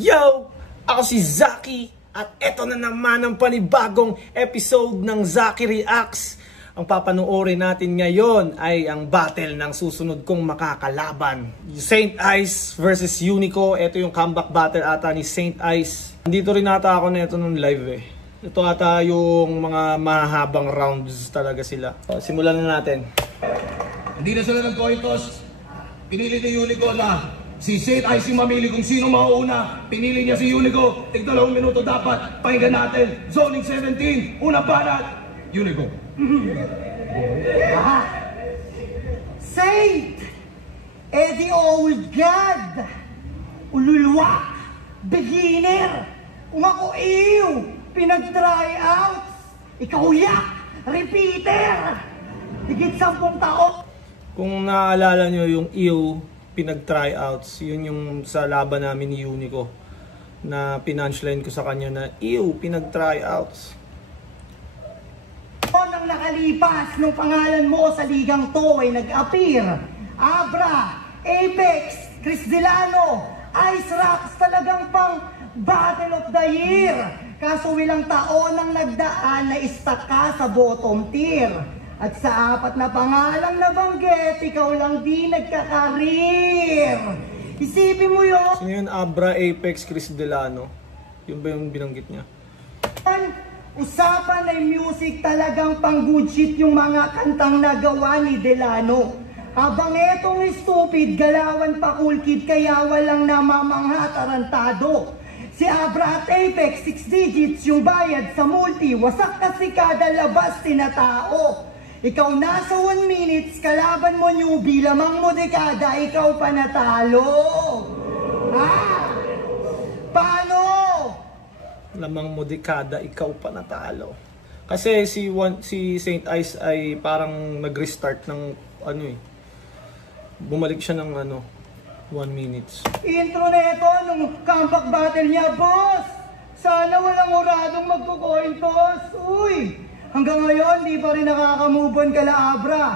Yo! Ako si Zaki at eto na naman ang panibagong episode ng Zaki Reacts. Ang papanoorin natin ngayon ay ang battle ng susunod kong makakalaban. Saint Ice versus Unico. Ito yung comeback battle ata ni Saint Ice. Nandito rin ata ako na ito nung live eh. Ito ata yung mga mahabang rounds talaga sila. Simulan na natin. Hindi na sila ng coin toss. Pinili ni Unico na si Saint Ice yung mamili kung sino mauuna. Pinili niya si Unico. Tig 2 minuto dapat. Pakinggan natin. Zoning 17. Una banat. Unico. Saint! Eddie Old God! Ululwak! Beginner! Kung ako pinag-try out! Ikaw yak! Repeater! Higit 10 taon! Kung naalala nyo yung pinag-tryouts, yun yung sa laban namin ni Unico na pinunchline ko sa kanya na pinag-tryouts. Nang nakalipas nung pangalan mo sa ligang to ay nag-appear Abra, Apex, Chris Delano, Ice Rocks, talagang pang Battle of the Year. Kaso ilang taon nang nagdaan na istak ka sa bottom tier. At sa 4 na pangalang nabanggit, ikaw lang di nagkakareer. Isipin mo yun. Sino yun? Abra, Apex, Chris Delano? Yung ba yung binanggit niya? Usapan ay music, talagang pang good shit yung mga kantang nagawa ni Delano. Habang etong stupid, galawan pa cool kid, kaya walang namamangha tarantado. Si Abra at Apex, 6 digits yung bayad sa multi, wasak kasi kada labas tinatao. Ikaw nasa 1 minutes, kalaban mo newbie, lamang mo dekada, ikaw panatalo. Paano? Lamang mo dekada, ikaw panatalo. Kasi si Saint Ice ay parang nag-restart ng bumalik siya ng 1 minutes. Intro na ito nung comeback battle niya, boss. Sana walang oradong magko-coin toss. Uy! Hanggang ngayon, di pa rin nakaka-move on kala Abra.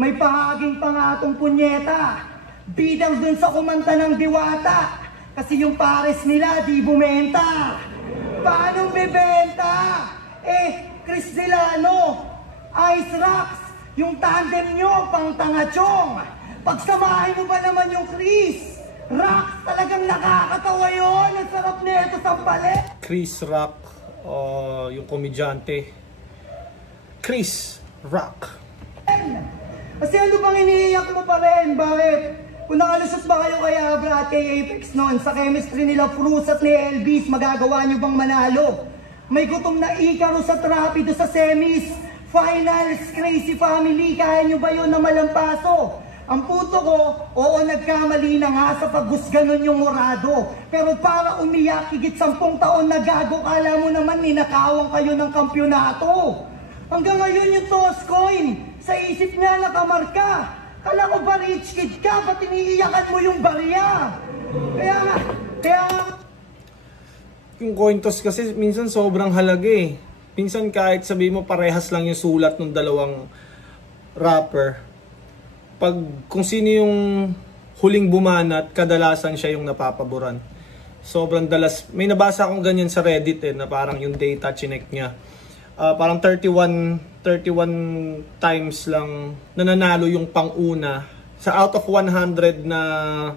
May pahaging pa nga atong punyeta. Bidang dun sa kumanta ng Diwata. Kasi yung pares nila di bumenta. Paano bebenta? Chris Delano, Ice Rocks, yung tandem nyo, pang tangachong. Pagsamahin mo ba naman yung Chris? Rocks, talagang nakakatawa yun. Ang sarap nito sa palit. Chris Rock, yung komedyante. Chris Rock. Kasi ano bang iniiyak mo pa rin? Bakit? Kung nakalusot ba kayo kay Abra at kay Apex noon, sa chemistry nila Fruz at ni Elvis, magagawa nyo bang manalo? May gutom na Icaro sa Trapido sa semis. Finals, Crazy Family, kaya nyo ba yun na malampaso? Ang puto ko, oo, nagkamali na nga sa paghusganon yung morado. Pero para umiyak, higit 10 taon na gago, kala mo naman ninakawan kayo ng kampyonato. Hanggang ngayon yung toss coin, sa isip niya nakamarka. Kala ko ba rich kid ka, ba't iniiyakan mo yung barya? Kaya nga, yung coin toss kasi minsan sobrang halaga eh. Minsan kahit sabi mo parehas lang yung sulat ng dalawang rapper. Kung sino yung huling bumanat, kadalasan siya yung napapaboran. Sobrang dalas. May nabasa akong ganyan sa Reddit na parang yung data chinek niya. Parang 31 times lang nananalo yung pang-una. Sa out of 100 na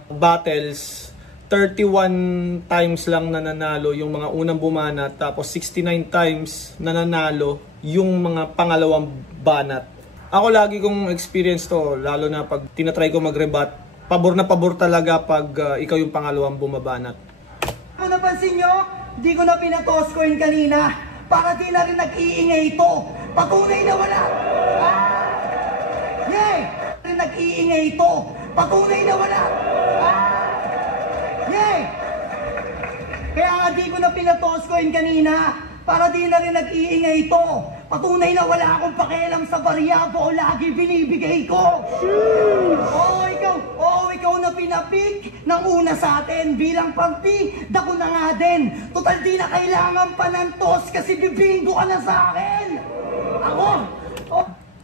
battles, 31 times lang nananalo yung mga unang bumanat. Tapos 69 times nananalo yung mga pangalawang banat. Ako lagi kong experience to, lalo na pag tinatry ko mag-rebat. Pabor na pabor talaga pag ikaw yung pangalawang bumabanat. Kung napansin nyo, di ko na pinatoss coin kanina. Para di na rin nag-iingay ito. Patunay na wala. Yay! Rin nag-iingay ito. Patunay na wala. Yay! Kaya nga di ko na pinatoss coin kanina. Para di na rin nag-iingay ito. Patunay na wala akong pakialam sa barya o lagi binibigay ko. Ikaw na pinapik ng una sa atin bilang party, dako na nga din. Total di na kailangan pa ng toss kasi bibingo ka na sa akin. Ako,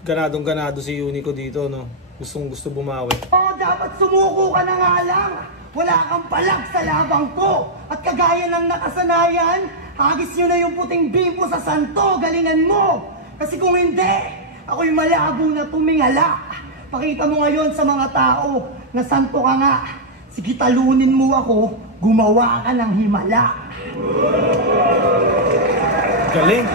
Ganadong ganado si Unico dito, no? Gusto bumawi. dapat sumuko ka na nga lang. Wala kang palag sa labang ko. At kagaya ng nakasanayan, hagis nyo na yung puting bimbo sa santo. Galingan mo. Kasi kung hindi, ako'y malabo na tumingala. Pakita mo ngayon sa mga tao na santo ka nga. Sige, talunin mo ako, gumawa ka ng himala. Galing.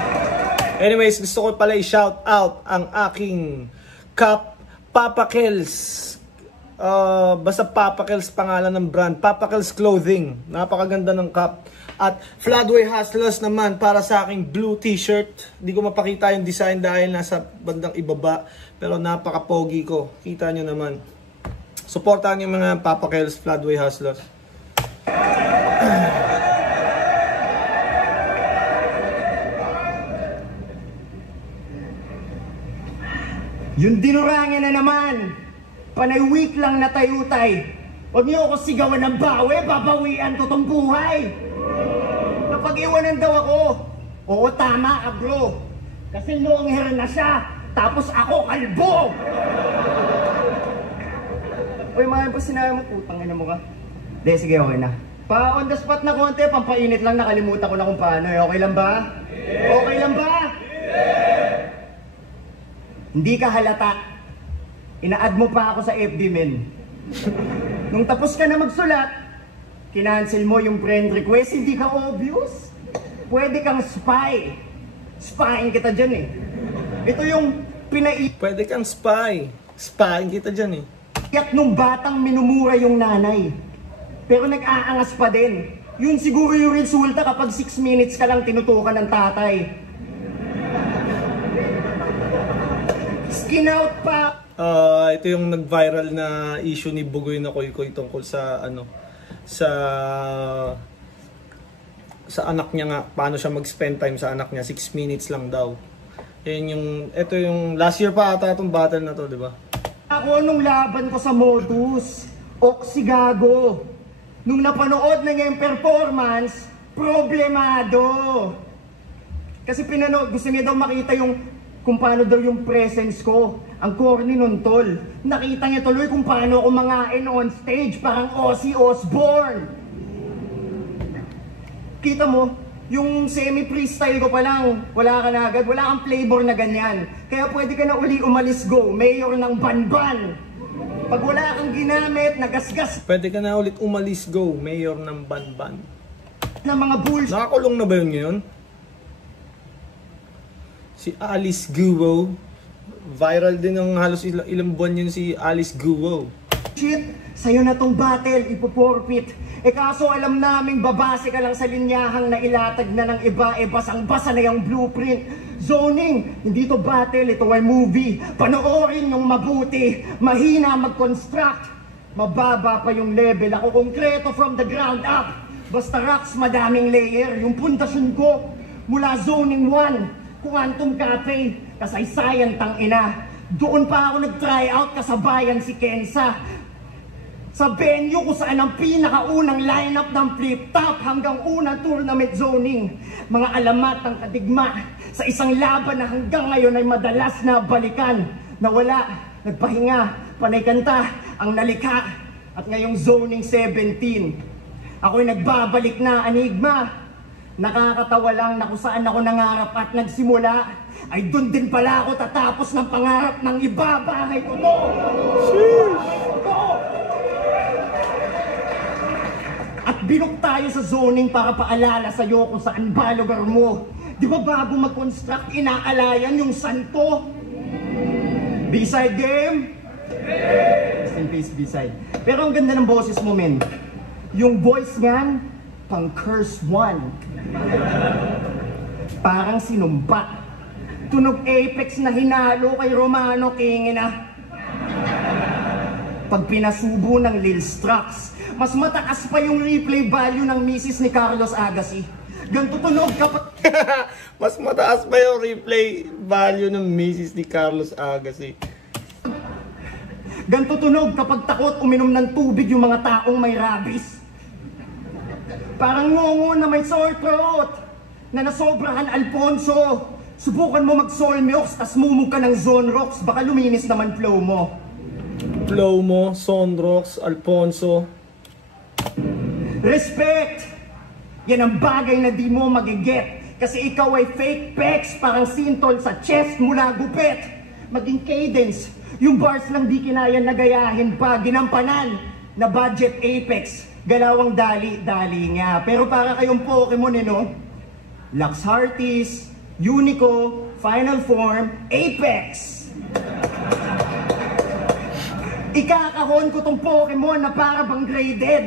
Anyways, gusto ko pala i-shout out ang aking cup, Papa Kels. Basta Papa Kels pangalan ng brand. Papa Kels Clothing. Napakaganda ng cup. At Floodway Hustlers naman para sa aking blue t-shirt. Hindi ko mapakita yung design dahil nasa bandang ibaba. Pero napaka-pogi ko. Kita nyo naman. Supportahan yung mga Papa Kels Floodway Hustlers. Yung dinurangin na naman. Panay week lang na tayutay. Huwag niyo ako sigawan ng bawi, babawian ko tong buhay. Napag-iwanan daw ako. Oo, tama ka bro. Kasi long hair na siya, tapos ako kalbo. Uy, mga pa sinabi mo, putang ina mo ka. Hindi, sige, okay na. Pa on the spot na konti, pampainit lang, nakalimutan ko na kung paano. Okay lang ba? Okay lang ba? Hindi ka halata. Ina-add mo pa ako sa FB, men. Nung tapos ka na magsulat, kinancel mo yung friend request, hindi ka obvious. Pwede kang spy. Spying kita dyan eh. Ito yung Pwede kang spy. Spying kita dyan eh. Iyak nung batang minumura yung nanay. Pero nag-aangas pa din. Yun siguro yung resulta kapag 6 minutes ka lang tinutukan ng tatay. Skin out pa. Ito yung nag-viral na issue ni Bugoy na Koy-Koy tungkol sa sa anak niya nga, paano siya mag-spend time sa anak niya, 6 minutes lang daw. Ito yung last year pa ata itong battle na to, di ba? Ako nung laban ko sa Modus, Oksigago. Nung napanood na yung performance, problemado. Kasi gusto niya daw makita kung paano daw yung presence ko. Ang corny nun, tol. Nakita niya tuloy kung paano ako mangain on stage, parang Ozzy Osbourne. Kita mo, yung semi-freestyle ko pa lang, wala ka na agad, wala kang flavor na ganyan. Kaya pwede ka na uli umalis go, mayor ng Banban. Pag wala kang ginamit, nagasgas Pwede ka na ulit umalis go, mayor ng Banban. na mga bullshit. Nakakulong na ba yun ngayon? Si Alice Guo. Viral din ng halos ilang buwan yun si Alice Guo. Shit, sa'yo na tong battle, ipoforfeit. Kaso alam naming babase ka lang sa linyahang na ilatag na ng iba, basang-basa na yung blueprint. Zoning, hindi to battle, ito ay movie. Panoorin yung mabuti, mahina mag-construct. Mababa pa yung level, ako konkreto from the ground up. Basta rocks, madaming layer. Yung pundasyon ko, mula Zoning 1, Quantum Cafe, kasaysayan tangina. Doon pa ako nag-try out kasabayan si Kensa. Sa venue kung saan ang pinakaunang lineup ng flip-top hanggang unang tournament zoning. Mga alamat ng kadigma sa isang laban na hanggang ngayon ay madalas na balikan. Nawala, nagpahinga, panay kanta, ang nalikha. At ngayong zoning 17, ako'y nagbabalik na enigma. Nakakatawa lang na kung saan ako nangarap at nagsimula, ay doon din pala ako tatapos ng pangarap ng iba. Bahay ko to! At binok tayo sa zoning para paalala sa'yo kung saan ba lugar mo. Di ba bago mag-construct, inaalayan yung santo? B-side game? Rest in peace, B-side. Pero ang ganda ng boses mo, men. Yung voice ngan, pang curse one. Parang sinumpa. Tunog Apex na hinalo kay Romano King na. Pag pinasubo ng Lil Strux, mas mataas pa yung replay value ng misis ni Carlos Agassi. Ganto tunog kapag... Mas mataas pa yung replay value ng misis ni Carlos Agassi. Ganto tunog kapag takot uminom ng tubig yung mga taong may rabies. Parang ngongo na may sore throat na nasobrahan Alfonso. Subukan mo mag-Solmiox, tas mumug ka ng Zonrox, baka luminis naman flow mo. Flow mo, Sonrox, Alfonso. Respect! Yan ang bagay na di mo magiget. Kasi ikaw ay fake pecs, parang sintol sa chest mula gupit. Maging cadence, yung bars lang di kinaya nagayahin pa. Ginampanan na budget apex, galawang dali-dali nga. Pero para kayong Pokemon no? Luxartis, Unico, Final Form, Apex. Ikakahon ko tong Pokemon na para bang graded.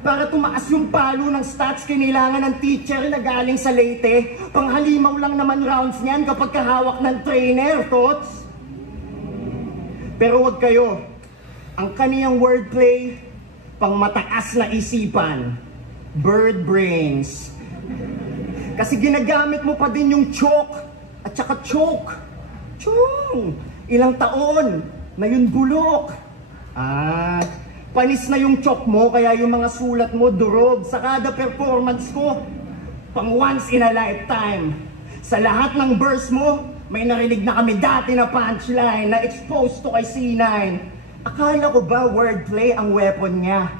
Para tumaas yung palo ng stats, kinailangan ng teacher na galing sa Leyte. Panghalimaw lang naman rounds niyan kapag kahawak ng trainer, tots. Pero wag kayo. Ang kaniyang wordplay, pang mataas na isipan. Bird brains. Kasi ginagamit mo pa din yung choke at saka choke. Chong! Ilang taon na yun bulok. Panis na yung chok mo, kaya yung mga sulat mo durog. Sa kada performance ko, pang once in a lifetime. Sa lahat ng verse mo, may narinig na kami dati na punchline na exposed to kay C9. Akala ko ba wordplay ang weapon niya?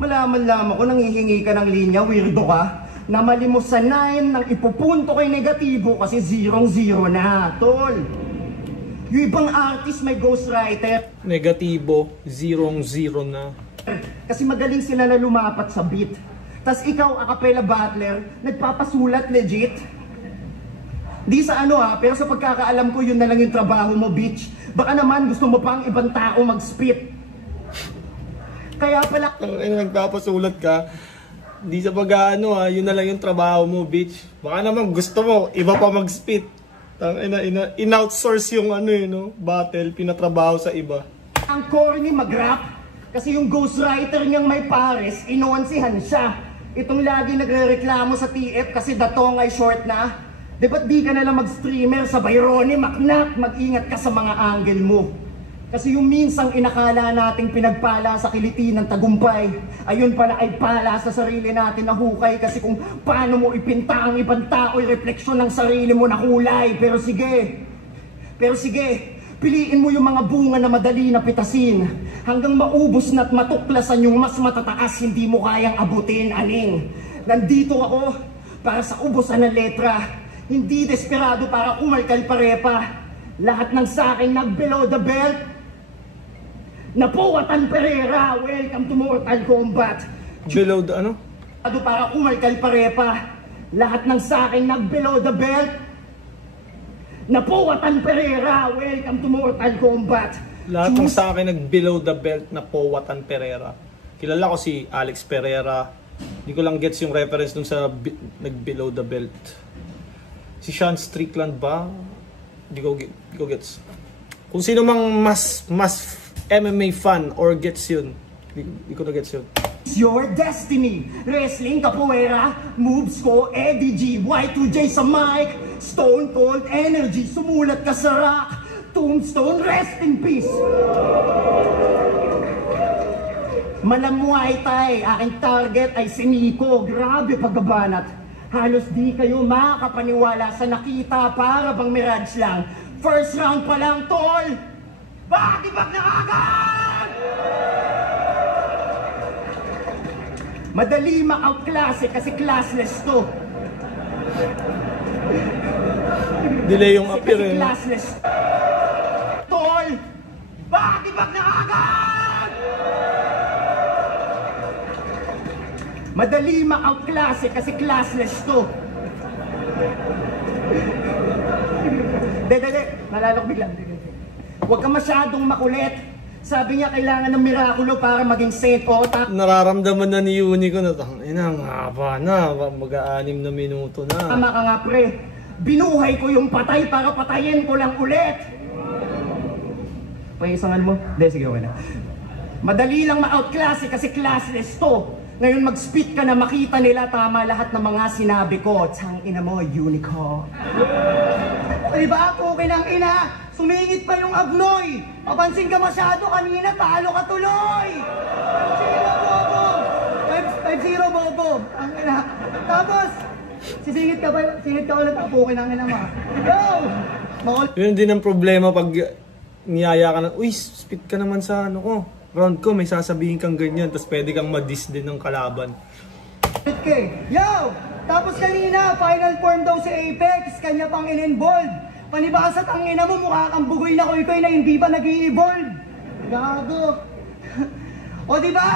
Malaman-laman ko nanghihingi ka ng linya, weirdo ka. Namali mo sa 9 nang ipupunto kay negatibo kasi 0-0 na, tol. Yung ibang artist may ghostwriter. Negatibo, 0-0 na. Kasi magaling sila na lumapat sa beat. Tas ikaw, a cappella battler, nagpapasulat legit. Di sa ano pero sa pagkakaalam ko yun na lang yung trabaho mo, bitch. Baka naman gusto mo pang ibang tao mag-spit. Kaya pala... Nagpapasulat ka, di sa pag-ano yun na lang yung trabaho mo, bitch. Baka naman gusto mo, iba pa mag-spit. In-outsource yung battle, pinatrabaho sa iba. Ang corny mag-rap, kasi yung ghostwriter niyang may pares, inonsihan siya. Itong lagi nagre-reklamo sa TF kasi datong ay short na. Di ba't di ka nalang mag-streamer sa Bayroni, maknak, mag-ingat ka sa mga angle mo. Kasi yung minsang inakala nating pinagpala sa kiliti ng tagumpay, ayun pala ay pala sa sarili natin na hukay. Kasi kung paano mo ipinta ang ibang tao'y refleksyon ng sarili mo na kulay. Pero sige, piliin mo yung mga bunga na madali na pitasin. Hanggang maubos na't matuklasan yung mas matataas, hindi mo kayang abutin, aning. Nandito ako para sa ubusan ng letra, hindi desperado para umarkal parepa. Lahat ng sakin nag-below the belt. Napuwatan Pereira, welcome to Mortal Kombat. Below the ano? Para umarkal parepa. Lahat ng sakin nag-below the belt. Napuwatan Pereira, welcome to Mortal Kombat. Lahat ng sa akin nag-below the belt na Powatan Pereira. Kilala ko si Alex Pereira. Hindi ko lang gets yung reference dun sa nag-below the belt. Si Sean Strickland ba? Hindi ko gets. Kung sino mang mas MMA fan or gets yun. Hindi ko na gets yun. It's your destiny. Wrestling, capoeira, moves ko, Eddie G, Y2J sa mic, Stone Cold Energy, sumulat ka sa rock, Tombstone, rest in peace. Malamuay tay, aking target ay si Nico. Grabe pagbabanat. Halos di kayo makakapaniwala sa nakita, para bang mirage lang. First round pa lang, tol! Bakibak na agad! Madali ma-outklase kasi classless to. Delay yung appear Kasi classless. Tol! Bakibak na agad! Madali ma-outklase kasi classless to. Dede, nalala ko bigla. Huwag ka masyadong makulit. Sabi niya kailangan ng mirakulo para maging saint. Nararamdaman na ni Unico na ang haba na, mag-6 na minuto na. Tama ka nga pre, binuhay ko yung patay para patayin ko lang ulit. Paisangan mo? Hindi, sige okay na. Madali lang ma-outklase kasi classless to. Ngayon mag-spit ka na makita nila tama lahat ng mga sinabi ko. Tang ina mo, Unico. Diba? Okay lang ina. Sumingit pa yung abnoy. Papansin ka masyado kanina, talo ka tuloy. 5-0 bobo. Ang ina. Tapos, sisingit ka ba? Singit ka ulit. Okay lang ina ma. Go! Yun din ang problema pag niyaya ka na, uy, spit ka naman sa ano ko. Round ko, may sasabihin kang ganyan, tapos pwede kang ma-diss din ng kalaban. Yo! Tapos kanina, final form daw si Apex, kanya pang in-involve. Panibasa ang ina mo, mukha kang bugoy na koy-koy na hindi pa nag-i-evolve. Gago. O diba?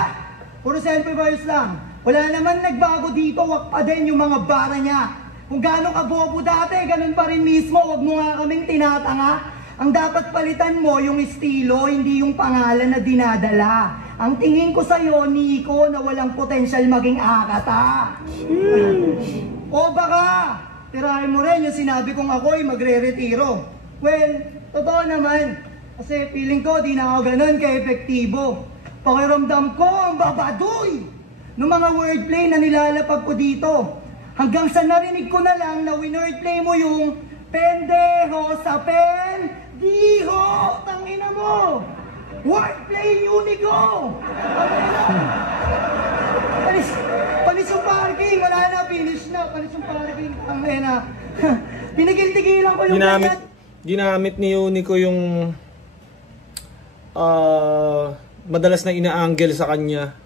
Puro selfie-verse lang. Wala naman nagbago dito, wak pa din yung mga bara niya. Kung gaano ka bobo dati, ganun pa rin mismo, wag mo nga kaming tinatanga. Ang dapat palitan mo yung estilo, hindi yung pangalan na dinadala. Ang tingin ko sa'yo, Nico, na walang potensyal maging akata. O baka, tirahin mo rin yung sinabi kong ako'y magre-retiro. Well, totoo naman. Kasi feeling ko, di na ako ganun ka-epektibo. Pakiramdam ko ang babadoy ng mga wordplay na nilalapag ko dito. Hanggang sa narinig ko na lang na winordplay mo yung pendeho sa diho, tangina mo! Wordplay Unico! Panis yung parking, wala na, finish na. Panis yung parking, tangina. Tinigil-tigilan ko yung ginamit ni Unico yung madalas na ina-angle sa kanya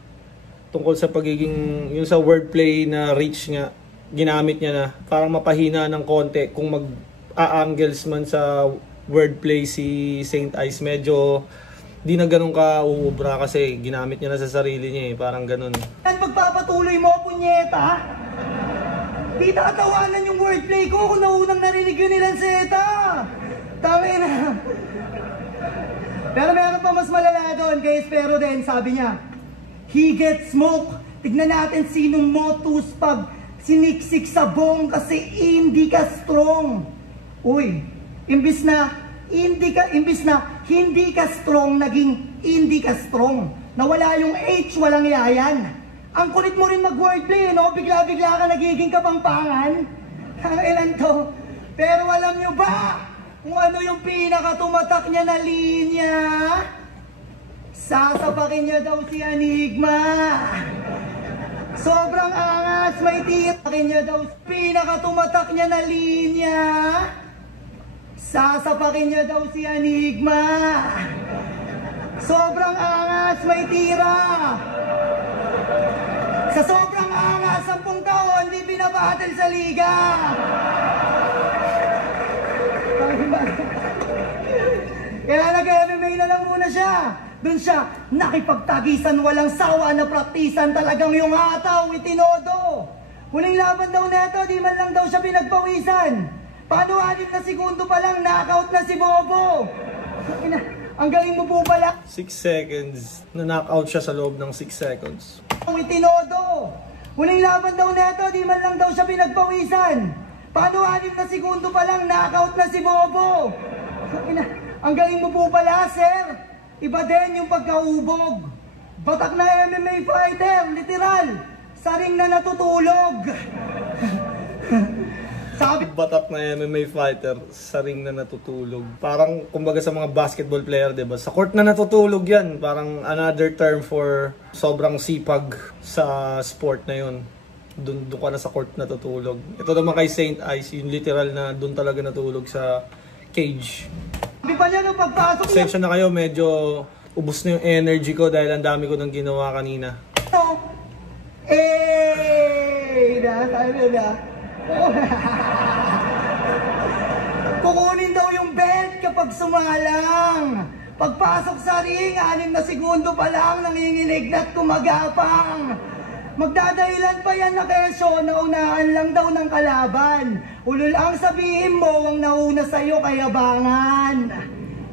tungkol sa pagiging, yung sa wordplay na reach nga, ginamit niya na parang mapahina ng konti kung mag-a-angles man sa wordplay si Saint Ice. Medyo di na ganun ka uubra kasi ginamit niya na sa sarili niya eh, parang ganun. Pagpapatuloy mo, punyeta, di tatawanan yung wordplay ko kung naunang narinig yun nilang Zeta. Tangin na. Pero meron pa mas malala doon, guys, pero din sabi niya, he gets smoke. Tignan natin sinong motus pag siniksik sa bong kasi hindi ka strong. Uy, imbis na hindi ka strong, naging hindi ka strong. Nawala yung H, walang yayan. Ang kulit mo rin mag-wordplay, no? Bigla-bigla ka nagiging kapangpangan. Ang ilan to. Pero alam nyo ba kung ano yung pinakatumatak niya na linya? Sasapakin niya daw si Enigma. Sobrang angas, may tirakin niya daw. Pinakatumatak niya na linya. Sasapakin niya daw si Enigma. Sobrang angas, may tira. Sa sobrang angas, 10 taon, hindi binabattle sa liga. Kaya nag-MMA na lang muna siya. Doon siya nakipagtagisan, walang sawa na praktisan, talagang yung hataw, itinodo. Huling laban daw neto, di man lang daw siya pinagpawisan. Paano 6 na segundo pa lang, knockout na si Bobo. Ang galing mo po pala. 6 seconds, na-knockout siya sa loob ng 6 seconds. Itinodo. Huling laban daw neto, di man lang daw siya pinagpawisan. Paano 6 na segundo pa lang, knockout na si Bobo. Ang galing mo po pala, sir. Iba din yung pagkaubog. Batak na MMA fighter, literal. Sa ring na natutulog. Sabi, batak na MMA fighter, sa ring na natutulog. Parang kumbaga sa mga basketball player, diba? Sa court na natutulog yan. Parang another term for sobrang sipag sa sport na yun. Doon ka na sa court natutulog. Ito naman kay Saint Ice, yung literal na doon talaga natulog sa cage. sabi pa niya nung pagpasok niya. Pasensya na kayo, medyo ubos na yung energy ko dahil ang dami ko nang ginawa kanina. Kukunin daw yung belt kapag sumalang. Pagpasok sa ring, 6 na segundo pa lang nanginginig na't kumagapang. Magdadahilan pa yan na kesyo, naunahan lang daw ng kalaban. Ulul ang sabihin mo, ang nauna sa'yo kayabangan.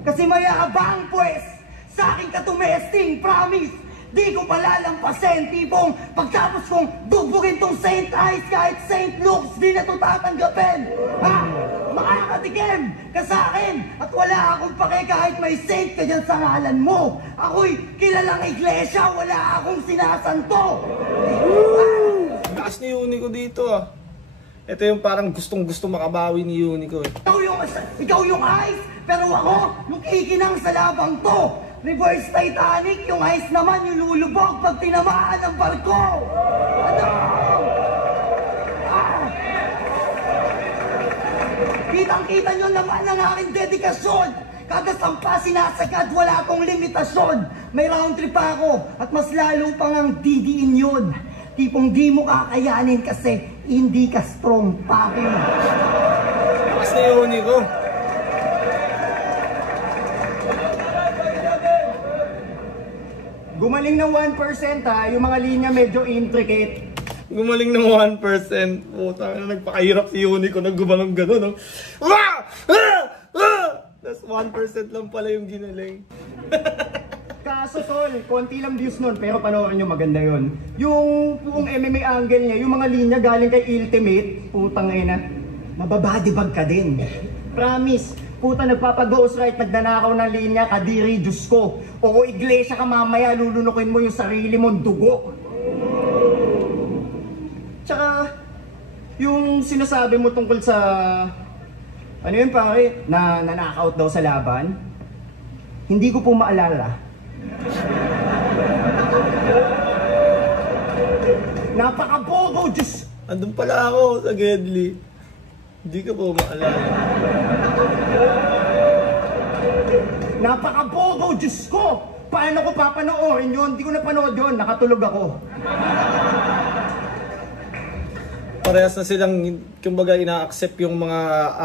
Kasi mayabang pues, sa aking katumesting, promise, di ko palalampasin. Tipong pagtapos kong bubugin tong Saint Ice kahit Saint Luke's, di na to tatanggapin. Ha? Makakatikim ka sa akin at wala akong pake kahit may saint ka dyan sa ngalan mo. Ako'y kilalang iglesia, wala akong sinasanto. Taas ni Unico dito ah. Ito yung parang gustong-gusto makabawi ni Unico eh. Ikaw yung Ice, pero ako yung kikinang sa labang to. Reverse Titanic, yung Ice naman yung lulubog pag tinamaan ng barko. Ano? Kitang-kita nyo naman ang aking dedikasyon. Kada sampa sinasagad, wala akong limitasyon. May round trip ako at mas lalo pang ang didiin yun. Tipong di mo kakayanin kasi hindi ka strong, pare. Lakas na yung Unico. Gumaling ng 1% ha, yung mga linya medyo intricate. Gumaling ng 1%. Puta na, nagpakahirap si Unico. Naggumalang gano'n, no? Ah! Ah! Ah! Tapos 1% lang pala yung ginaling. Kaso tol, konti lang views nun, pero panoorin nyo, maganda yun. Yung buong MMA angle niya, yung mga linya galing kay Ultimate, putang ina, mababadibag ka din. Promise, puta nagpapag-ghost right, nagnanakaw ng linya, kadiri, Diyos ko. O iglesia ka mamaya, lulunukin mo yung sarili mong dugo. Tsaka, yung sinasabi mo tungkol sa, ano yun pare, na knockout daw sa laban, hindi ko po maalala. Napakabobo, Diyos! Andun pala ako sa Gedli. Hindi ka po maalala. Napakabobo, Diyos ko! Paano ko papanoorin yun? Hindi ko napanood yun, nakatulog ako. Parehas na silang, kumbaga, ina-accept yung mga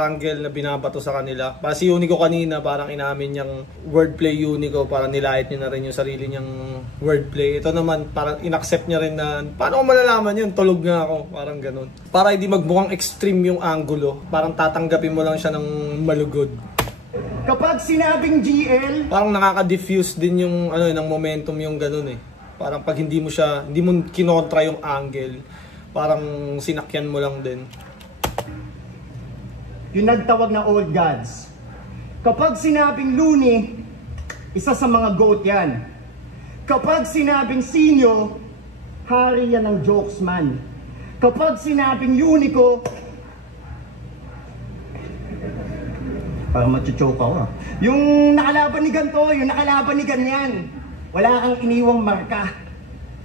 angle na binabato sa kanila. Para si Unico kanina, parang inamin niyang wordplay Unico, parang nilait niya na rin yung sarili niyang wordplay. Ito naman, parang in-accept niya rin na, paano ko malalaman yun? Tulog nga ako, parang ganun. Para hindi magmukhang extreme yung angulo, parang tatanggapin mo lang siya ng malugod. Kapag sinabing GL, Parang nakaka-diffuse din yung, ano, ng momentum yung ganun eh. Parang pag hindi mo kinontra yung angle, parang sinakyan mo lang din. yung nagtawag na old gods. Kapag sinabing Looney, isa sa mga GOAT yan. Kapag sinabing Sinyo, hari yan ng jokes man. Kapag sinabing Unico, parang machuchoke ako ah. Yung nakalaban ni ganito, yung nakalaban ni ganyan, wala kang iniwang marka.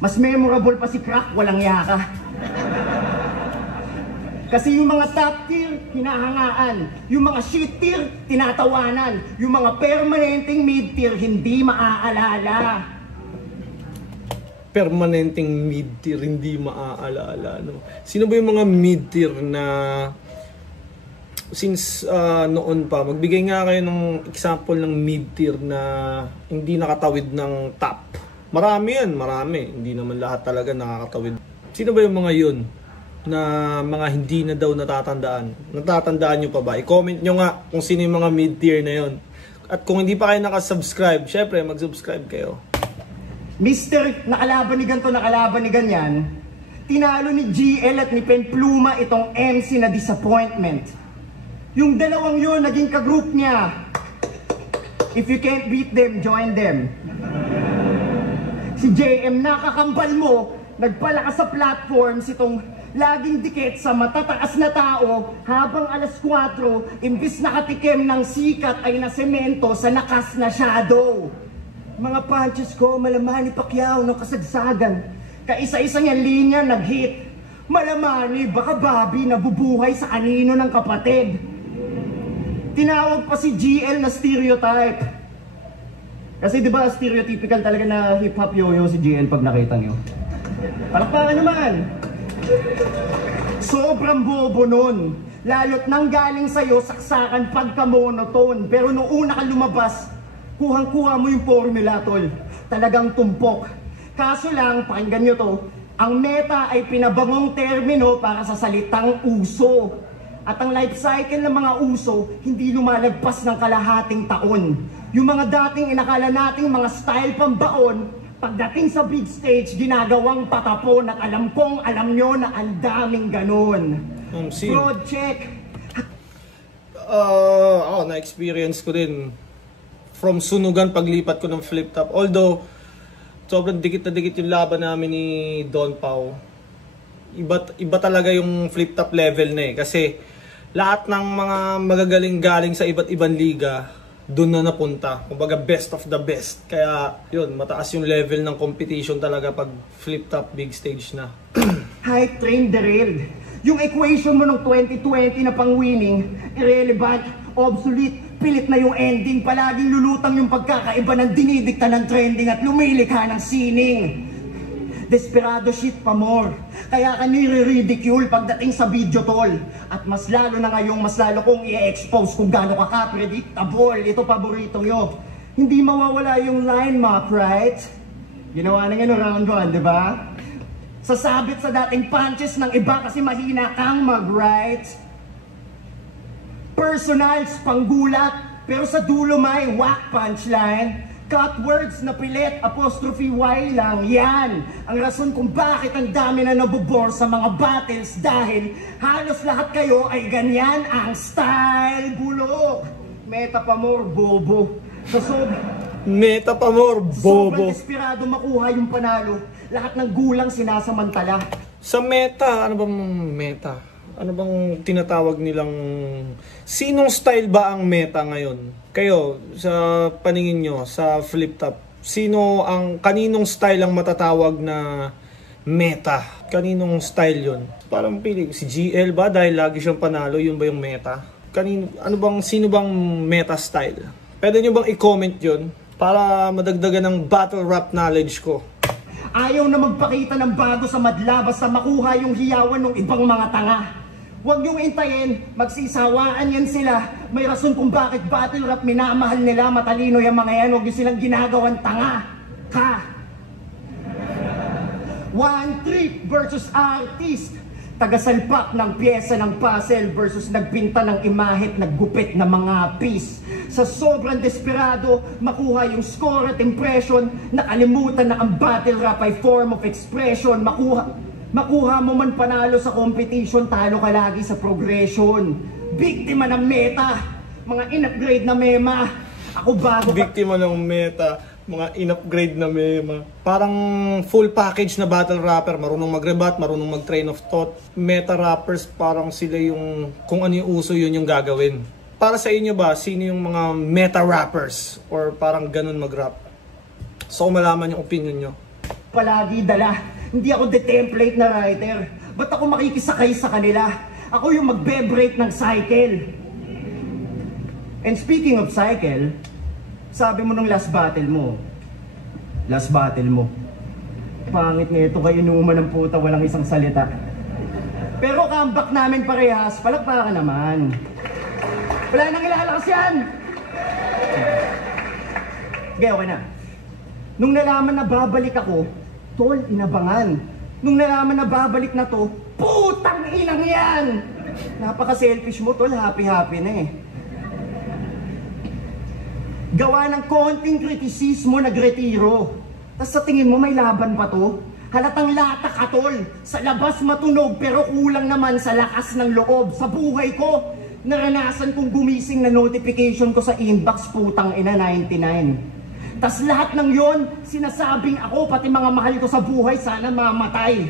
Mas memorable pa si Crack, walang yaka. Kasi yung mga top tier, hinahangaan. Yung mga shit tier, tinatawanan. Yung mga permanenteng mid tier, hindi maaalala. Permanenteng mid-tier, hindi maaalala. No? Sino ba yung mga mid-tier na since noon pa, magbigay nga kayo ng example ng mid-tier na hindi nakatawid ng top. Marami yan, marami. Hindi naman lahat talaga nakakatawid. Sino ba yung mga yun na mga hindi na daw natatandaan? Natatandaan nyo pa ba? I-comment nyo nga kung sino yung mga mid-tier na yun. At kung hindi pa kayo nakasubscribe, syempre mag-subscribe kayo. Mr. nakalaban ni ganito, nakalaban ni ganyan, tinalo ni GL at ni Penpluma itong MC na disappointment. Yung dalawang yun, naging ka-group niya. If you can't beat them, join them. Si JM, nakakambal mo, nagpalakas sa platforms itong laging dikit sa matataas na tao habang alas 4, imbis nakatikim ng sikat ay nasemento sa nakas na shadow. Mga punches ko, malaman ni Pacquiao ng kasagsagan. Kaisa-isa niyang linya nag-hit. Malamani, baka Bobby nabubuhay sa anino ng kapatid. Tinawag pa si GL na stereotype. Kasi di ba stereotypical talaga na hip-hop yo-yo si GL pag nakita niyo. Palakpakan naman. Sobrang bobo nun. Lalo't nang galing sa'yo, saksakan pagka-monotone. Pero nung una ka lumabas, kuhang-kuha mo yung formula, tol. Talagang tumpok. Kaso lang, pakinggan nyo to, ang meta ay pinabangong termino para sa salitang uso. At ang life cycle ng mga uso, hindi lumalagpas ng kalahating taon. Yung mga dating inakala nating mga style pambaon, pagdating sa big stage, ginagawang patapon at alam kong alam nyo na ang daming ganun. Fraud check. Na-experience ko din. From sunugan paglipat ko ng flip top. Although, sobrang dikit na dikit yung laban namin ni Don Pao. Iba talaga yung flip top level na eh. Kasi lahat ng mga magagaling galing sa iba't ibang liga, doon na napunta. Kumbaga best of the best. Kaya yun, mataas yung level ng competition talaga pag flip top big stage na. Hype train derailed. Yung equation mo ng 2020 na pang-winning, irrelevant, obsolete, pilit na yung ending, palaging lulutang yung pagkakaiba ng dinidikta ng trending at lumilikha ng sining. Desperado shit pa more. Kaya ka nire-ridicule pagdating sa video, tol. At mas lalo na ngayong mas lalo kong i-expose kung gaano ka-predictable. Ito paborito nyo. Hindi mawawala yung line map, right? Ginawa na nga no round 1, di ba? Sasabit sa dating punches ng iba kasi mahina kang mag-right. Personals, panggulat, pero sa dulo may whack punchline. Cut words na pilit, apostrophe Y lang, yan ang rason kung bakit ang dami na nabobore sa mga battles dahil halos lahat kayo ay ganyan ang style, bulok. Meta pa more, bobo. Meta pa more, bobo. Sobrang desperado makuha yung panalo, lahat ng gulang sinasamantala. Sa meta, ano bang meta? Ano bang tinatawag nilang... Sinong style ba ang meta ngayon? Kayo, sa paningin nyo, sa flip top, kaninong style ang matatawag na meta? Kaninong style yun? Parang pili, si GL ba? Dahil lagi siyang panalo, yun ba yung meta? Sino bang meta style? Pwede nyo bang i-comment yun? Para madagdagan ng battle rap knowledge ko. Ayaw na magpakita ng bago sa madla basta makuha yung hiyawan ng ibang mga tanga. Huwag niyong intayin, magsisawaan yan sila. May rason kung bakit battle rap minamahal nila, matalino yung mga yan. Huwag niyo silang ginagawan tanga. One Trick versus artist. Tagasalpak ng pyesa ng puzzle versus nagpinta ng imahit, naggupit na mga piece. Sa sobrang desperado, makuha yung score at impression, nakalimutan na ang battle rap ay form of expression. Makuha mo man panalo sa competition, talo ka lagi sa progression. Biktima ng meta, mga in-upgrade na mema. Ako bago Biktima ng meta, mga in-upgrade na mema. Parang full package na battle rapper, marunong mag-rebut, marunong mag-train of thought. Meta rappers, parang sila yung, kung ano yung uso yun yung gagawin. Para sa inyo ba, sino yung mga meta rappers? Or parang ganun mag-rap? So malaman yung opinion nyo. Palagi dala. Hindi ako the template na writer. Ba't ako makikisakay sa kanila? Ako yung magbe-break ng cycle. And speaking of cycle, sabi mo nung last battle mo, pangit nito kayo inuman ng puta, walang isang salita. Pero comeback namin parehas, palakpakan naman. Wala nang ilalakas yan! Okay na. Nung nalaman na babalik ako, tol, inabangan. Nung nalaman na babalik na to, putang inang yan! Napaka-selfish mo, tol. Happy-happy na eh. Gawa ng konting kritisismo, nagretiro. Tapos sa tingin mo, may laban pa to? Halatang lata ka, tol. Sa labas matunog, pero kulang naman sa lakas ng loob. Sa buhay ko, naranasan kong gumising na notification ko sa inbox, putang ina, 99. Tas lahat ng yon, sinasabing ako, pati mga mahal ko sa buhay, sana mamatay.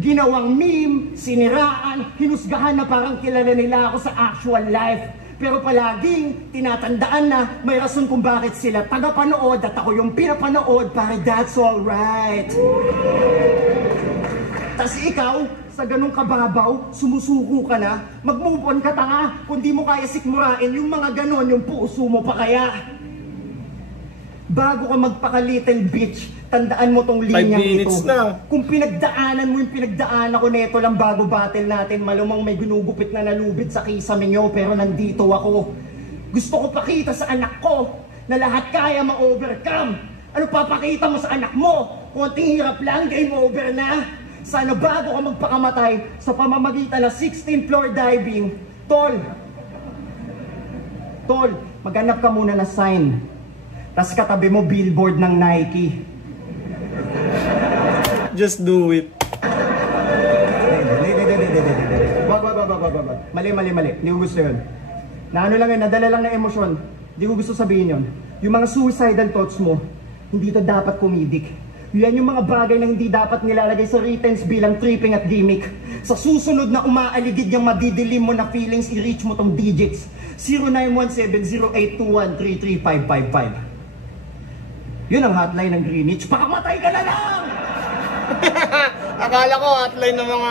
Ginawang meme, siniraan, hinusgahan na parang kilala nila ako sa actual life. Pero palaging tinatandaan na may rason kung bakit sila tagapanood at ako yung pinapanood, para that's alright. Tas ikaw, sa ganung kababaw, sumusuko ka na, mag-move on ka tanga, kung di mo kaya sikmurain yung mga ganon, yung puso mo pa kaya. Bago ka magpaka-little bitch, tandaan mo tong linyang ito. 5 minutes na. Kung pinagdaanan mo yung pinagdaanan ko neto lang bago battle natin, malumang may ginugupit na nalubid sa kisame nyo, pero nandito ako. Gusto ko pakita sa anak ko na lahat kaya ma-overcome. Ano papakita mo sa anak mo? Konting hirap lang, game over na. Sana bago ka magpakamatay sa pamamagitan ng 16th floor diving, tol, maghanap ka muna na sign. Tas katabi mo billboard ng Nike. Just do it. Wag. Mali. Hindi ko gusto yun. Na ano lang yun, nadala lang na emosyon. Hindi ko gusto sabihin yun. Yung mga suicidal thoughts mo, hindi to dapat comedic. Yan yung mga bagay na hindi dapat nilalagay sa writtens bilang tripping at gimmick. Sa susunod na umaaligid yung madidilim mo na feelings, i-reach mo tong digits. 0917-0821-33555. Yun ang hotline ng Greenwich. Pakamatay ka na lang! Akala ko hotline ng mga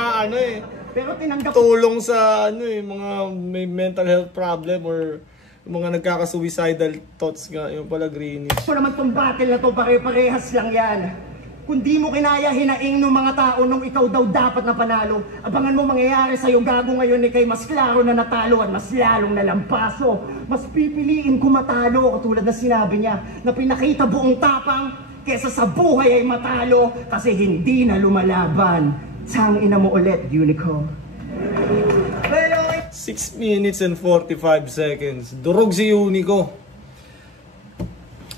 Pero tinanggap tulong sa mga may mental health problem or mga nagkaka-suicidal thoughts nga. Yung pala Greenwich. So naman tong battle na to, pare-parehas lang yan. Kung di mo kinaya hinaing ng mga tao nung ikaw daw dapat na panalo, abangan mo mangyayari sa'yo gago ngayon ni kay mas klaro na natalo at mas lalong nalampaso. Mas pipiliin ko matalo, katulad na sinabi niya, na pinakita buong tapang kesa sa buhay ay matalo kasi hindi na lumalaban. Tangina mo ulit, Unico. 6 minutes and 45 seconds. Durog si Unico.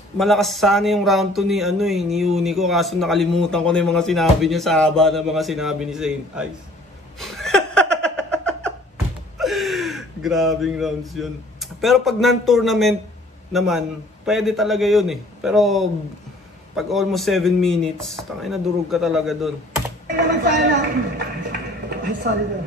Malakas sana yung round 2 ni Unico, kaso nakalimutan ko na yung mga sinabi niya sa haba ng mga sinabi ni Saint Ice. Grabing rounds yun. Pero pag non-tournament naman, pwede talaga yun eh. Pero pag almost 7 minutes, tangay na durog ka talaga dun. Okay naman sana. Ay, sorry na.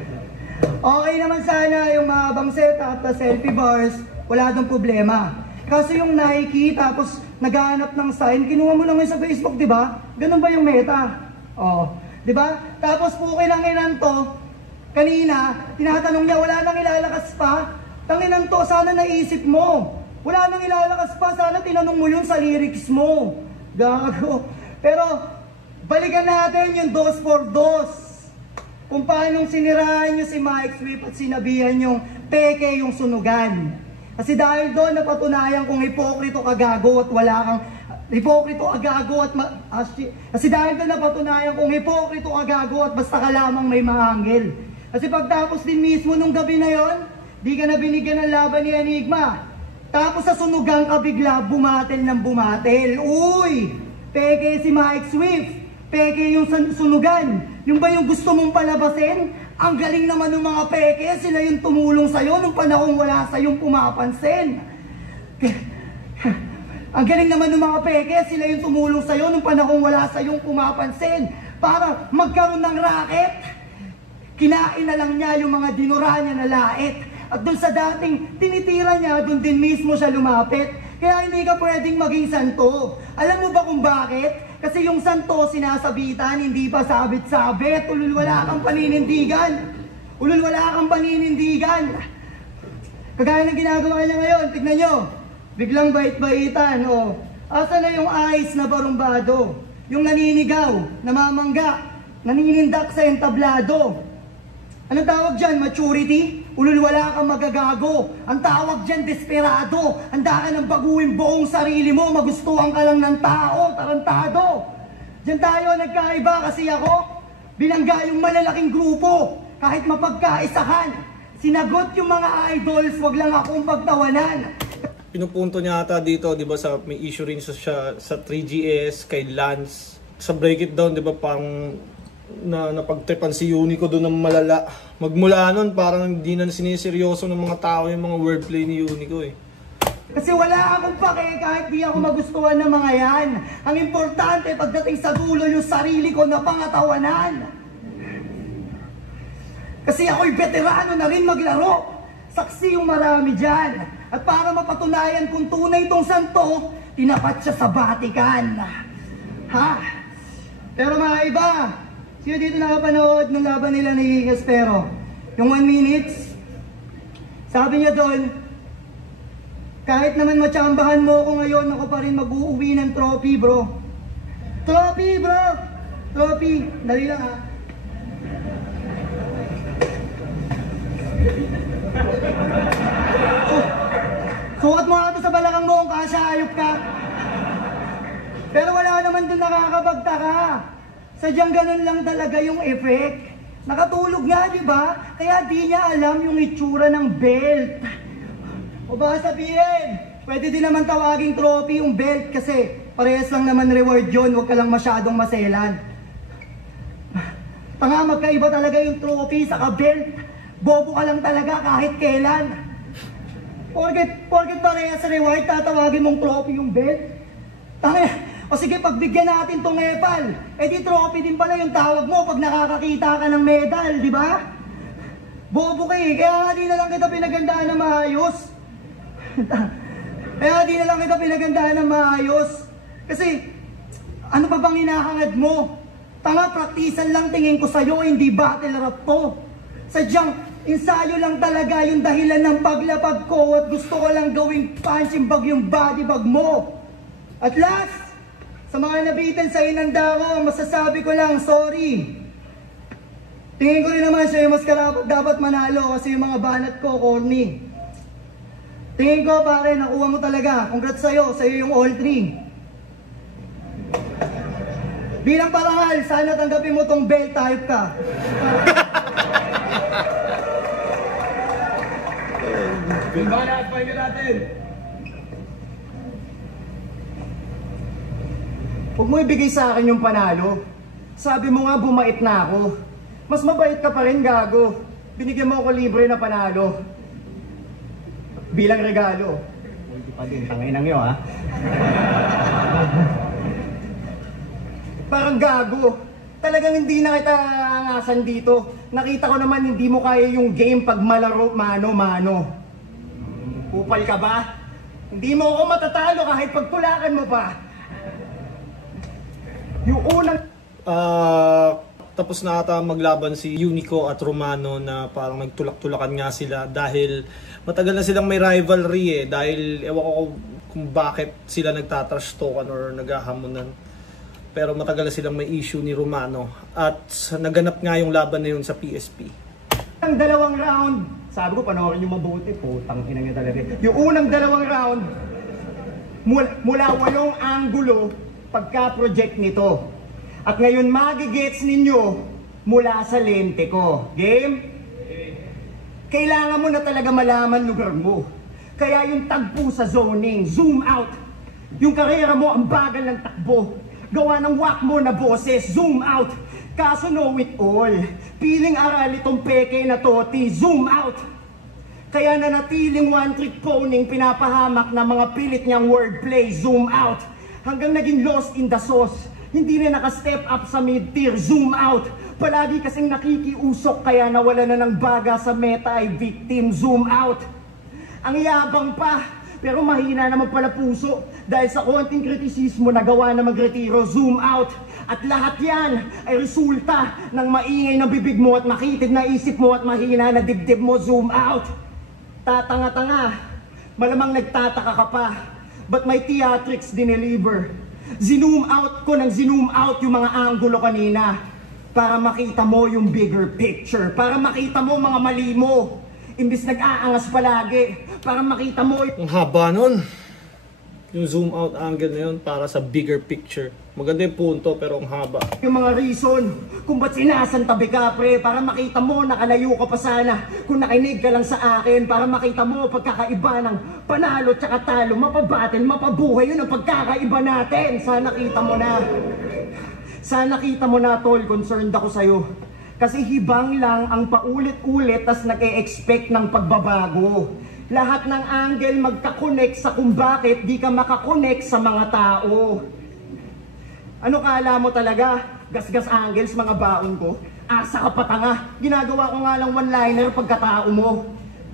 Okay naman sana yung mahabang setup na selfie bars, wala dong problema. Kaso yung Nike, tapos naghahanap ng sign, kinuha mo lang yun sa Facebook, di ba? Ganun ba yung meta? Oh, di ba? Tapos pukilanginan to, kanina, tinatanong niya, wala nang ilalakas pa. Tanginan to, sana naisip mo. Wala nang ilalakas pa, sana tinanong mo yun sa lyrics mo. Gago. Pero, balikan natin yung 2 for 2. Kung paanong siniraan nyo si Mike Swift at sinabihan yung peke yung sunugan. Kasi dahil doon napatunayan kung hipokrito ka gago at wala kang hipokrito ka gago at kasi dahil doon napatunayan kung hipokrito ka gago at basta ka lamang may maanghel. Kasi pagtapos din mismo nung gabi na yon, di ka na binigyan ng laban ni Enigma. Tapos sa sunugan ka bigla bumatel ng bumatel. Uy! Peke si Mike Swift. Peke yung sunugan. Yung ba yung gusto mong palabasin? Ang galing naman ng mga peke, sila yung tumulong sa'yo nung panahong wala sa'yong pumapansin. Ang galing naman ng mga peke, sila yung tumulong sa'yo nung panahong wala sa'yong pumapansin. Para magkaroon ng racket, kinain na lang niya yung mga dinura niya na lait. At dun sa dating tinitira niya, dun din mismo siya lumapit. Kaya hindi ka pwedeng maging santo. Alam mo ba kung bakit? Kasi yung santo sinasabitan, hindi pa sabit-sabit. Ulul wala kang paninindigan. Ulul wala kang paninindigan. Kagaya ng ginagawa niya ngayon, tignan nyo. Biglang bait-baitan. Oh. Asa na yung eyes na barumbado? Yung naninigaw, namamangga, naninindak sa entablado. Anong tawag dyan? Maturity? Ulul wala kang magagago. Ang tawag dyan, desperado. Handa ka ng baguhin buong sarili mo. Magustuhan ka lang ng tao. Tarantado. Diyan tayo nagkaiba kasi ako binangga yung malalaking grupo. Kahit mapagkaisahan. Sinagot yung mga idols. Wag lang akong pagtawanan. Pinupunto niya ata dito, di ba, sa may issue rin sa 3GS, kay Lance. Sa Break It Down, di ba, pang napagtripan si Unico doon ng malala. Magmula nun, parang hindi na siniseryoso ng mga tao yung mga wordplay ni Unico eh. Kasi wala akong pake kahit di ako magustuhan ng mga yan. Ang importante pagdating sa dulo yung sarili ko na pangatawanan. Kasi ako'y veterano na rin maglaro. Saksi yung marami dyan. At para mapatunayan kung tunay itong santo, tinapat siya sa Vatican. Ha? Pero mga iba, sino dito nakapanood ng laban nila ni Gaspero? Yung 1 minutes, sabi niya doon, kahit naman matsambahan mo ako ngayon, ako pa rin mag-uuwi ng trophy, bro. Trophy, bro! Trophy. Dali lang, ha? Sukat mo nga ito sa balakang mo kung kasya, ayop ka. Pero wala naman doon nakakabagta ka. Sadyang ganun lang talaga yung effect. Nakatulog nga, di ba? Kaya di niya alam yung itsura ng belt. O baka sabihin, pwede din naman tawaging trophy yung belt kasi parehas lang naman reward yun, huwag ka lang masyadong maselan. Tanga, magkaiba talaga yung trophy sa belt. Bobo ka lang talaga kahit kailan. Porket parehas sa reward, tatawagin mong trophy yung belt. Tanga, o sige, pagbigyan natin tong epal. Eh di trophy din pala yung tawag mo pag nakakakita ka ng medal, di ba? Bobo ka eh, kaya nga di na lang kita pinagandaan na maayos. Kaya di na lang kita pinagandaan na maayos. Kasi, ano pa bang hinahangad mo? Tanga, praktisan lang tingin ko sa'yo, hindi battle rap to. Sadyang, ensayo lang talaga yung dahilan ng paglapag ko at gusto ko lang gawing punching bag yung body bag mo. At last, Sa mga nabitin sa inanda ko, masasabi ko lang, sorry. Tingin ko rin naman siya yung mas karapat dapat manalo kasi yung mga banat ko, corny. Tingin ko pare, nakuha mo talaga. Congrats sa'yo yung all 3. Bilang parangal, sana tanggapin mo tong bell type ka. Banat, pahinga natin. Huwag mo ibigay sa akin yung panalo. Sabi mo nga bumait na ako. Mas mabait ka pa rin, gago. Binigyan mo ako libre na panalo. Bilang regalo. Hindi pa din, tanginang yun ha. Parang gago. Talagang hindi na kita angasan dito. Nakita ko naman hindi mo kaya yung game pag malaro mano-mano. Upal ka ba? Hindi mo ako matatalo kahit pagtulakan mo pa. Yung unang... Tapos na ata maglaban si Unico at Romano na parang nagtulak-tulakan nga sila dahil matagal na silang may rivalry dahil ewan ko kung bakit sila nagtatrash talkan or naghahamunan. Pero matagal na silang may issue ni Romano at naganap nga yung laban na yun sa PSP. Ang dalawang round, sabi ko panoorin yung mabuti, putang ina niya talaga. Yung unang dalawang round, mula 8 anggulo pagka-project nito. At ngayon magigets ninyo mula sa lente ko. Game? Kailangan mo na talaga malaman lugar mo. Kaya yung tagpo sa zoning, zoom out. Yung karera mo ang bagal ng takbo. Gawa ng whack mo na boses, zoom out. Kaso know it all. Piling aral itong peke na toti, zoom out. Kaya nanatiling one-trick ponying pinapahamak ng mga pilit niyang wordplay, zoom out. Hanggang naging lost in the sauce. Hindi na naka-step up sa mid-tier, zoom out. Palagi kasing nakikiusok kaya nawala na ng baga sa meta ay victim, zoom out. Ang yabang pa, pero mahina naman pala puso. Dahil sa konting kritisismo nagawa na magretiro, zoom out. At lahat yan ay resulta ng maingay na bibig mo at makitid na isip mo at mahina na dibdib mo, zoom out. Tatanga-tanga, malamang nagtataka ka pa. But my theatrics dineliver. Zinoom out ko ng zinoom out yung mga anggulo kanina para makita mo yung bigger picture, para makita mo mga mali mo. Imbis nag-aangas palagi, para makita mo Ang haba nun. Yung zoom out angle na yun para sa bigger picture. Maganda yung punto pero ang haba. yung mga reason kung ba't sinasantabi ka, pre, para makita mo nakalayo ka pa sana. Kung nakinig ka lang sa akin, para makita mo pagkakaiba ng panalo tsaka talo, mapabattle, mapabuhay, yun ang pagkakaiba natin. Sana kita mo na. Sana kita mo na, tol, concerned ako sa'yo. Kasi hibang lang ang paulit-ulit tas nag-e-expect ng pagbabago. Lahat ng angle magkakonek sa kung bakit di ka makakonek sa mga tao. Ano kala mo talaga? Gasgas angles mga baon ko? Asa ka pa tanga? Ginagawa ko nga lang one-liner pagkatao mo.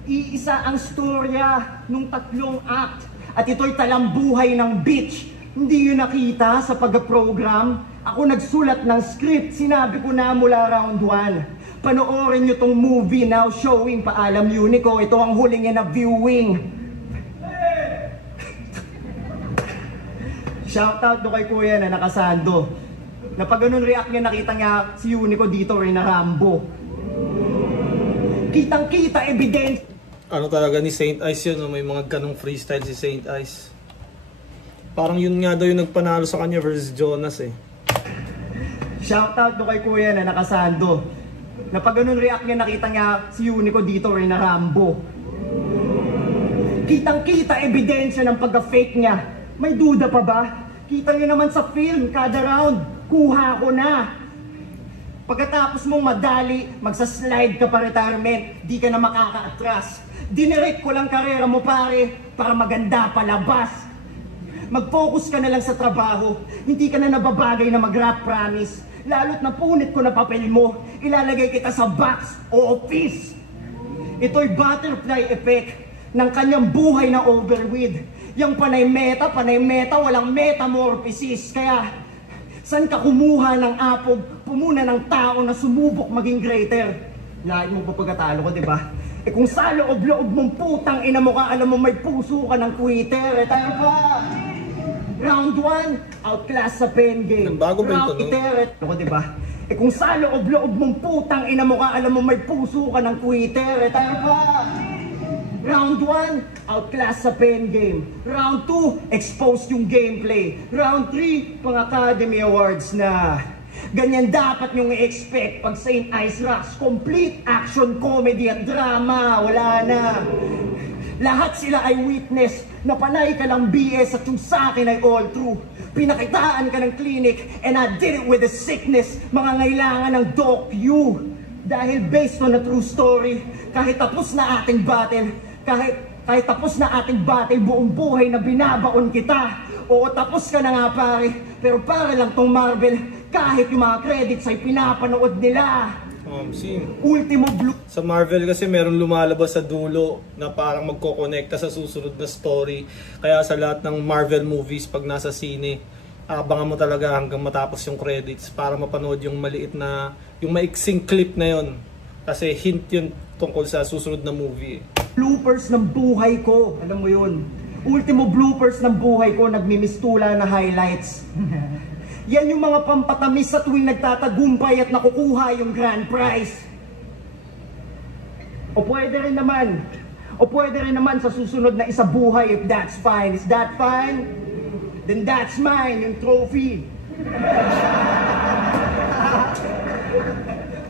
Iisa ang storya nung 3 act. At ito'y talambuhay ng bitch. Hindi yun nakita sa pag-program. Ako nagsulat ng script. Sinabi ko na mula round 1. Panoorin nyo tong movie now showing. Paalam Unico, ito ang huling na viewing. Shoutout do kay kuya na nakasando. Na pag ganun react niya, nakita niya si Unico dito rin na Rambo. Kitang-kita, evidence. Ano talaga ni Saint Ice yun, no? May mga ganong freestyle si Saint Ice. Parang yun nga daw yung nagpanalo sa kanya versus Jonas eh. Shoutout do kay kuya na nakasando. Na pag ganun react niya, nakita niya si Unico dito rin na Rambo. Kitang-kita, ebidensya ng pagka-fake niya. May duda pa ba? Kita niyo naman sa film, kada round, kuha ko na. Pagkatapos mong madali, magsaslide ka pa retirement, di ka na makaka-atras. Dinirect ko lang karera mo pare, para maganda palabas. Mag-focus ka na lang sa trabaho, hindi ka na nababagay na mag-rap promise. Lalo't napunit ko na papel mo, ilalagay kita sa box office. Ito'y butterfly effect ng kanyang buhay na overweight. Yung panay meta, walang metamorphosis. Kaya, saan ka kumuha ng apog, pumuna ng tao na sumubok maging greater? Lahat mo pa pagkatalo ko, di ba? Eh kung sa loob-loob mong putang ina mo ka, alam mo may puso ka ng quitter. Eh tayo pa! Round 1, outclass sa pen game. Bago ba ito, Round iteret. Ako, diba? Eh kung sa loob-loob mong putang ina mo ka, alam mo may puso ka ng Twitter. Tayo pa! Round 1, outclass sa pen game. Round 2, expose yung gameplay. Round 3, pang Academy Awards na. Ganyan dapat nyong i-expect pag St. Ice Rocks. Complete action, comedy at drama. Wala na. Lahat sila ay witness na panay ka lang BS at yung sa akin ay all true. Pinakitaan ka ng clinic and I did it with a sickness. Mga ngailangan ng docu. Dahil based on a true story, kahit tapos na ating battle, kahit tapos na ating battle, buong buhay na binabaon kita. Oo, tapos ka na nga pare, pero pare lang tong Marvel, kahit yung mga credits ay pinapanood nila. Ultimo Blue. Sa Marvel kasi meron lumalabas sa dulo na parang magkokonekta sa susunod na story. Kaya sa lahat ng Marvel movies pag nasa sine, abangan mo talaga hanggang matapos yung credits para mapanood yung maliit na, yung maiksing clip na yon. Kasi hint yun tungkol sa susunod na movie. Bloopers ng buhay ko, alam mo yun. Ultimo bloopers ng buhay ko, nagmimistula na highlights. Yan yung mga pampatamis sa tuwing nagtatagumpay at nakukuha yung grand prize. O pwede rin naman sa susunod na isa buhay if that's fine. Is that fine? Then that's mine, yung trophy.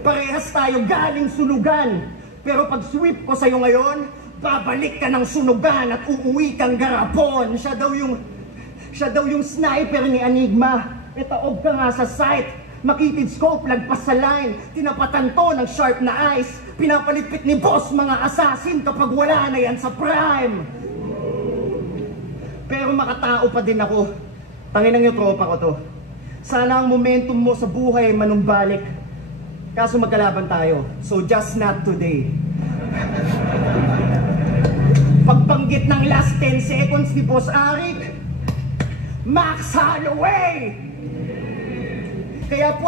Parehas tayo galing sunugan. Pero pag sweep ko sa'yo ngayon, babalik ka ng sunugan at uuwi kang garapon. Siya daw yung sniper ni Enigma. Itaob ka nga sa sight, makitid scope, lagpas sa line, tinapatan to ng sharp na eyes, pinapalitpit ni boss mga assassin kapag wala na yan sa prime. Pero makatao pa din ako, tanginang yung tropa ko to. Sana ang momentum mo sa buhay ay manumbalik, kaso magkalaban tayo, so just not today. Pagbanggit ng last 10 seconds ni Boss Arik, Max Holloway! Kaya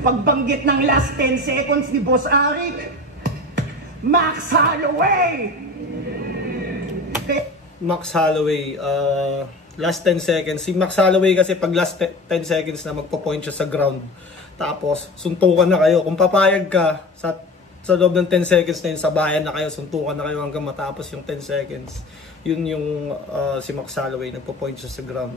pagbanggit ng last 10 seconds ni Boss Arik, Max Holloway! Max Holloway, last 10 seconds. Si Max Holloway kasi pag last 10 seconds na magpo-point siya sa ground. Tapos, suntukan na kayo. Kung papayag ka, sa loob ng 10 seconds na yun, sabayan na kayo, suntukan na kayo hanggang matapos yung 10 seconds. Yun yung si Max Holloway, nagpo-point siya sa ground.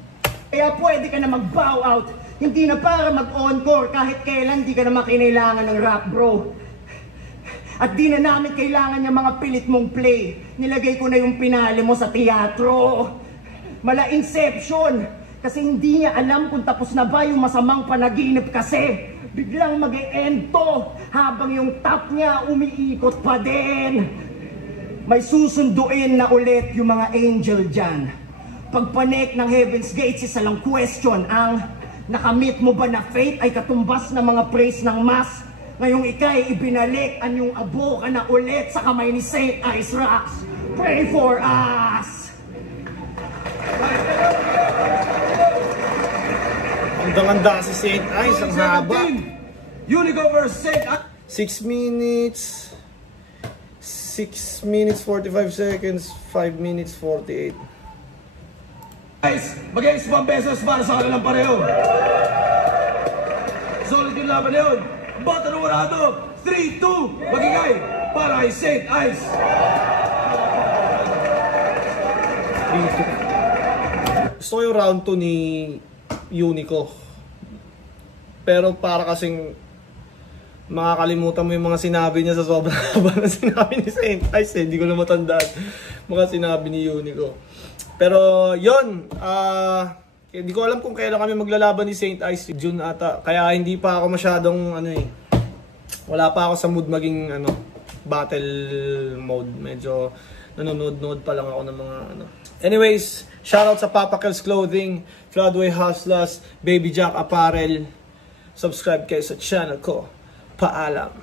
Kaya pwede ka na mag-bow out, hindi na para mag-encore kahit kailan di ka na makinailangan ng rap bro. At di na namin kailangan yung mga pilit mong play, nilagay ko na yung pinali mo sa teatro. Mala Inception, kasi hindi niya alam kung tapos na ba yung masamang panaginip kasi. Biglang mag-e-end to, habang yung top niya umiikot pa din. May susunduin na ulit yung mga angel dyan. Pagpanik ng Heaven's Gates, isa lang question, ang nakamit mo ba na fate ay katumbas ng mga praise ng mass? Ngayong ikay ibinalik, anyong abo ka na ulit sa kamay ni St. Ice Rocks. Pray for us! Ang si St. Ice, ang haba. Unico versus St. Ice. 6 minutes 45 seconds, 5 minutes 48. Mag-against 1 pesos para sa kanilang pareho. Solid yung laban na yun. Bata ng warado, 3-2, magigay para kay St. Ice. Gusto ko yung round 2 ni Unico. Pero para kasing makakalimutan mo yung mga sinabi niya sa sobrang haba na sinabi ni St. Ice. Hindi ko na matandaan mga sinabi ni Unico. Pero yun, hindi ko alam kung kailan kami maglalaban ni St. Ice. June ata. Kaya hindi pa ako masyadong wala pa ako sa mood maging battle mode. Medyo nanonood-nood pa lang ako ng mga Anyways, shoutout sa Papa Kel's Clothing, Floodway Hustlers, Baby Jack Apparel. Subscribe kayo sa channel ko. Paalam.